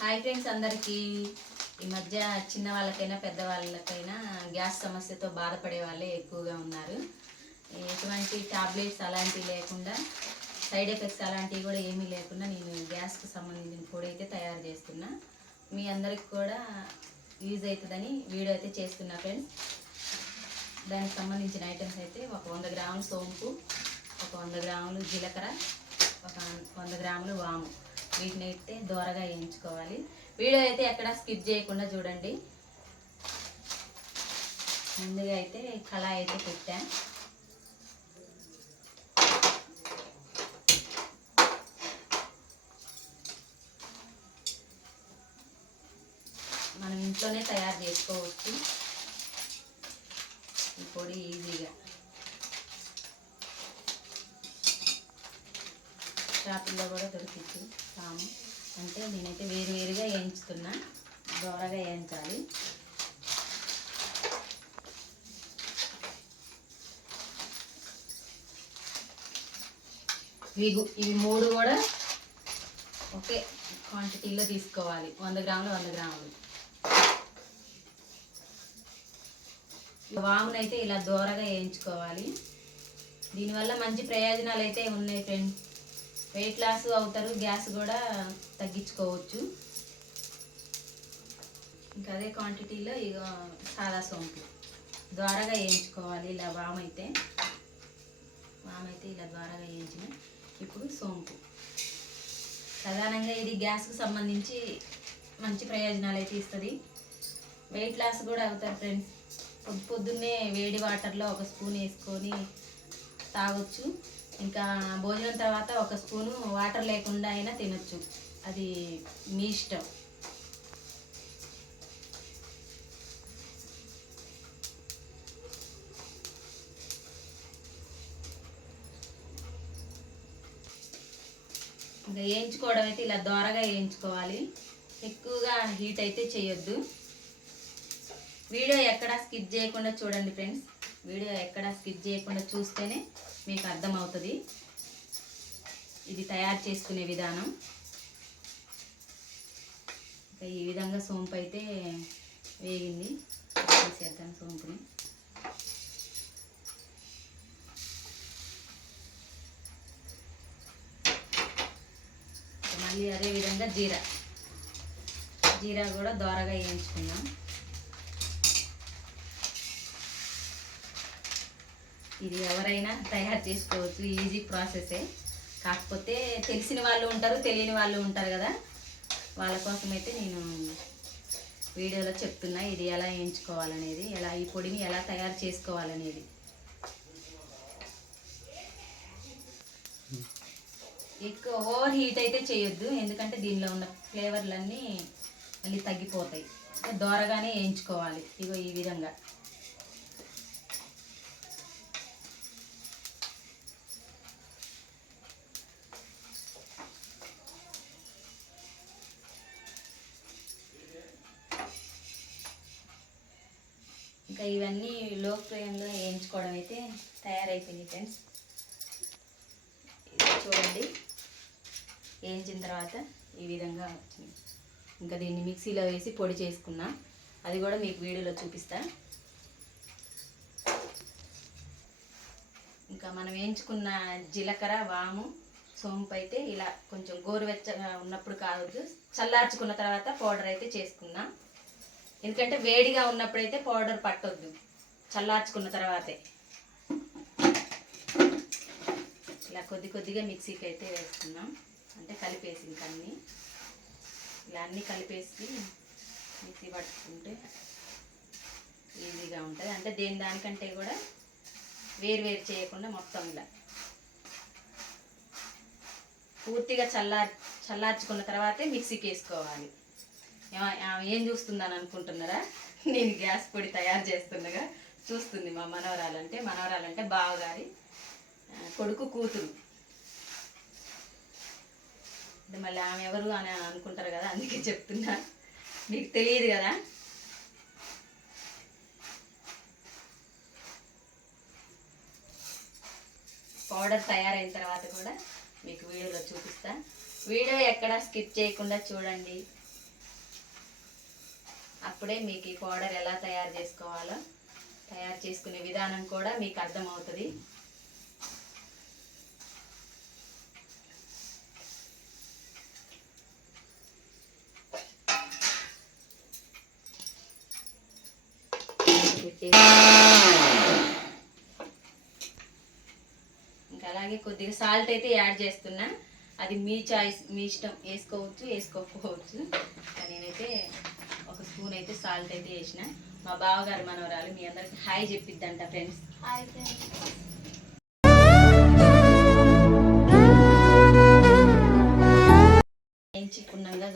Hi friends అందరికీ. ఈ మధ్య చిన్న వాళ్ళకైనా పెద్ద వాళ్ళకైనా గ్యాస్ సమస్యతో బాధపడే వాళ్ళే ఎక్కువగా ఉన్నారు. ఎటువంటి టాబ్లెట్స్ అలాంటివి లేకుండా సైడ్ ఎఫెక్ట్స్ అలాంటివి కూడా ఏమీ లేకుండా నేను గ్యాస్కి సంబంధించిన పొడి అయితే తయారు చేస్తున్నా. మీ అందరికి కూడా యూజ్ అవుతుందని వీడియో అయితే చేస్తున్నా ఫ్రెండ్స్ దానికి సంబంధించిన ఐటమ్స్ అయితే ఒక వంద గ్రాములు సోంపు ఒక వంద గ్రాములు జీలకర్ర ఒక వంద గ్రాములు వాము. వీటిని అయితే దోరగా వేయించుకోవాలి. వీడియో అయితే ఎక్కడ స్కిప్ చేయకుండా చూడండి. ముందుగా అయితే కళాయి అయితే పెట్టాను మనం ఇంట్లోనే తయారు చేసుకోవచ్చు. ఈ పొడి ఈజీగా. షాపుల్లో కూడా దొరికింది పాము. అంటే నేనైతే వేరు వేరుగా వేయించుతున్నా. దూరగా వేయించాలి. ఇవి ఇవి మూడు కూడా ఒకే క్వాంటిటీలో తీసుకోవాలి. వంద గ్రాములు వంద గ్రాములు. వామునైతే ఇలా దూరగా వేయించుకోవాలి. దీనివల్ల మంచి ప్రయోజనాలు అయితే ఉన్నాయి ఫ్రెండ్స్ వెయిట్ లాస్ అవుతారు గ్యాస్ కూడా తగ్గించుకోవచ్చు. ఇంకా అదే క్వాంటిటీలో ఇక సాదా సోంపు. ద్వారగా వేయించుకోవాలి ఇలా వామైతే వామైతే ఇలా ద్వారగా వేయించిన ఇప్పుడు సోంపు. ప్రధానంగా ఇది గ్యాస్కు సంబంధించి మంచి ప్రయోజనాలు అయితే ఇస్తుంది. వెయిట్ లాస్ కూడా అవుతారు ఫ్రెండ్స్. పొద్దు పొద్దున్నే వేడి వాటర్లో ఒక స్పూన్ వేసుకొని తాగొచ్చు. ఇంకా భోజనం తర్వాత ఒక స్పూను వాటర్ లేకుండా అయినా తినొచ్చు. అది మీ ఇష్టం. ఇంకా వేయించుకోవడం అయితే ఇలా దోరగా వేయించుకోవాలి. ఎక్కువగా హీట్ అయితే చేయొద్దు. వీడియో ఎక్కడ స్కిప్ చేయకుండా చూడండి ఫ్రెండ్స్ వీడియో ఎక్కడ స్కిప్ చేయకుండా చూస్తేనే మీకు అర్థమవుతుంది. ఇది తయారు చేసుకునే విధానం. ఇంకా ఈ విధంగా సోంపు అయితే వేగింది. తీసేద్దాం సోంపుని. మళ్ళీ అదే విధంగా జీరా. జీరా కూడా దోరగా వేయించుకుందాం. ఇది ఎవరైనా తయారు చేసుకోవచ్చు ఈజీ ప్రాసెసే కాకపోతే తెలిసిన వాళ్ళు ఉంటారు తెలియని వాళ్ళు ఉంటారు కదా. వాళ్ళ కోసం అయితే నేను వీడియోలో చెప్తున్నా ఇది ఎలా వేయించుకోవాలనేది ఎలా ఈ పొడిని ఎలా తయారు చేసుకోవాలనేది. ఎక్కువ ఓవర్ హీట్ అయితే చేయొద్దు ఎందుకంటే దీనిలో ఉన్న ఫ్లేవర్లన్నీ మళ్ళీ తగ్గిపోతాయి. దోరగానే వేయించుకోవాలి ఇగో ఈ విధంగా. ఇంకా ఇవన్నీ లో ఫ్లేమ్లో వేయించుకోవడం అయితే తయారైపోయింది ఫ్రెండ్స్. చూడండి. వేయించిన తర్వాత ఈ విధంగా వచ్చింది ఇంకా దీన్ని మిక్సీలో వేసి పొడి చేసుకున్నా. అది కూడా మీకు వీడియోలో చూపిస్తా. ఇంకా మనం వేయించుకున్న జీలకర్ర వాము సోంపు అయితే ఇలా కొంచెం గోరువెచ్చగా ఉన్నప్పుడు కావద్దు చల్లార్చుకున్న తర్వాత పౌడర్ అయితే చేసుకున్నాం. ఎందుకంటే వేడిగా ఉన్నప్పుడైతే పౌడర్ పట్టొద్దు. చల్లార్చుకున్న తర్వాతే. ఇలా కొద్ది కొద్దిగా మిక్సీకి అయితే వేసుకున్నాం అంటే కలిపేసి ఇంకా అన్నీ ఇలా అన్నీ కలిపేసి మిక్సీ పట్టుకుంటే ఈజీగా ఉంటుంది. అంటే దేని దానికంటే కూడా వేరు వేరు చేయకుండా మొత్తం ఇలా. పూర్తిగా చల్లార్ చల్లార్చుకున్న తర్వాతే మిక్సీకి వేసుకోవాలి. ఆమె ఏం చూస్తుందని అనుకుంటున్నారా? నేను గ్యాస్ పొడి తయారు చేస్తుండగా చూస్తుంది మా మనవరాలంటే. మనవరాలంటే బావగారి కొడుకు కూతురు. మళ్ళీ ఆమె ఎవరు అని అనుకుంటారు కదా అందుకే చెప్తున్నా. మీకు తెలియదు కదా? పౌడర్ తయారైన తర్వాత కూడా మీకు వీడియోలో చూపిస్తా. వీడియో ఎక్కడ స్కిప్ చేయకుండా చూడండి. అప్పుడే మీకు ఈ పౌడర్ ఎలా తయారు చేసుకోవాలో తయారు చేసుకునే విధానం కూడా మీకు అర్థమవుతుంది. ఇంకా అలాగే కొద్దిగా సాల్ట్ అయితే యాడ్ చేస్తున్నా. అది మీ చాయిస్ మీ ఇష్టం. వేసుకోవచ్చు వేసుకోకపోవచ్చు. నేనైతే అయితే సాల్ట్ అయితే వేసిన. మా బావగారు మనవరాలు మీ అందరికి హాయ్ చెప్పిద్దంట ఫ్రెండ్స్. హాయ్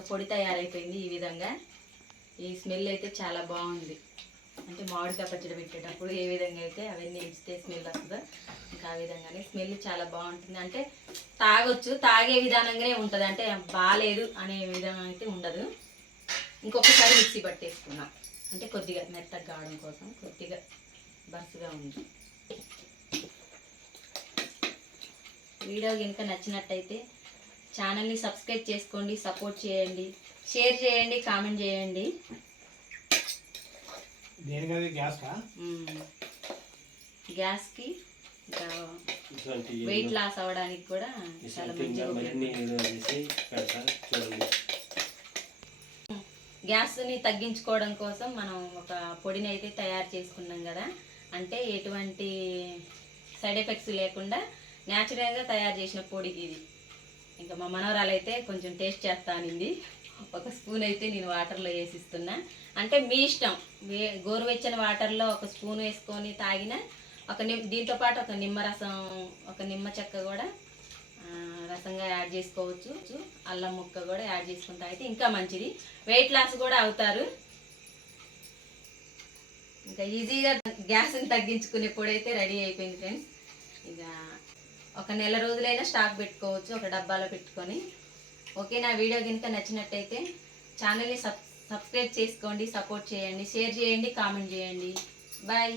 పొడి తయారైపోయింది ఈ విధంగా. ఈ స్మెల్ అయితే చాలా బాగుంది. అంటే మామిడికాయ పచ్చడి పెట్టేటప్పుడు ఏ విధంగా అయితే అవన్నీ ఇస్తే స్మెల్ వస్తుందో ఇంకా ఆ విధంగానే స్మెల్ చాలా బాగుంటుంది. అంటే తాగొచ్చు తాగే విధానంగానే ఉంటుంది. అంటే బాగాలేదు అనే విధంగా అయితే ఉండదు. ఇంకొకసారి మిక్సీ పట్టేసుకున్నాం. అంటే కొద్దిగా మెత్తగా కావడం కోసం కొద్దిగా బస్సుగా ఉంది. వీడియో కనుక నచ్చినట్టయితే ఛానల్ని సబ్స్క్రైబ్ చేసుకోండి సపోర్ట్ చేయండి షేర్ చేయండి కామెంట్ చేయండి. గ్యాస్కి? వెయిట్ లాస్ అవ్వడానికి కూడా చాలా మంచిగా గ్యాస్ని తగ్గించుకోవడం కోసం మనం ఒక పొడిని అయితే తయారు చేసుకున్నాం కదా. అంటే ఎటువంటి సైడ్ ఎఫెక్ట్స్ లేకుండా న్యాచురల్గా తయారు చేసిన పొడి ఇది. ఇంకా మా మనవరాలు అయితే కొంచెం టేస్ట్ చేస్తానింది ఒక స్పూన్ అయితే నేను వాటర్లో వేసిస్తున్నా. అంటే మీ ఇష్టం. వే- గోరువెచ్చని వాటర్లో ఒక స్పూన్ వేసుకొని తాగిన ఒక నిమ్ దీంతో పాటు ఒక నిమ్మరసం ఒక నిమ్మ చెక్క కూడా రసంగా యాడ్ చేసుకోవచ్చు. అల్లం ముక్క కూడా యాడ్ చేసుకుంటా అయితే ఇంకా మంచిది. వెయిట్ లాస్ కూడా అవుతారు. ఇంకా ఈజీగా గ్యాస్ని తగ్గించుకునే పొడి అయితే రెడీ అయిపోయింది ఫ్రెండ్స్. ఇక ఒక నెల రోజులైనా స్టాక్ పెట్టుకోవచ్చు ఒక డబ్బాలో పెట్టుకొని. ఓకే నా వీడియో కనుక నచ్చినట్టయితే ఛానల్ని సబ్ సబ్స్క్రైబ్ చేసుకోండి సపోర్ట్ చేయండి షేర్ చేయండి కామెంట్ చేయండి. బాయ్.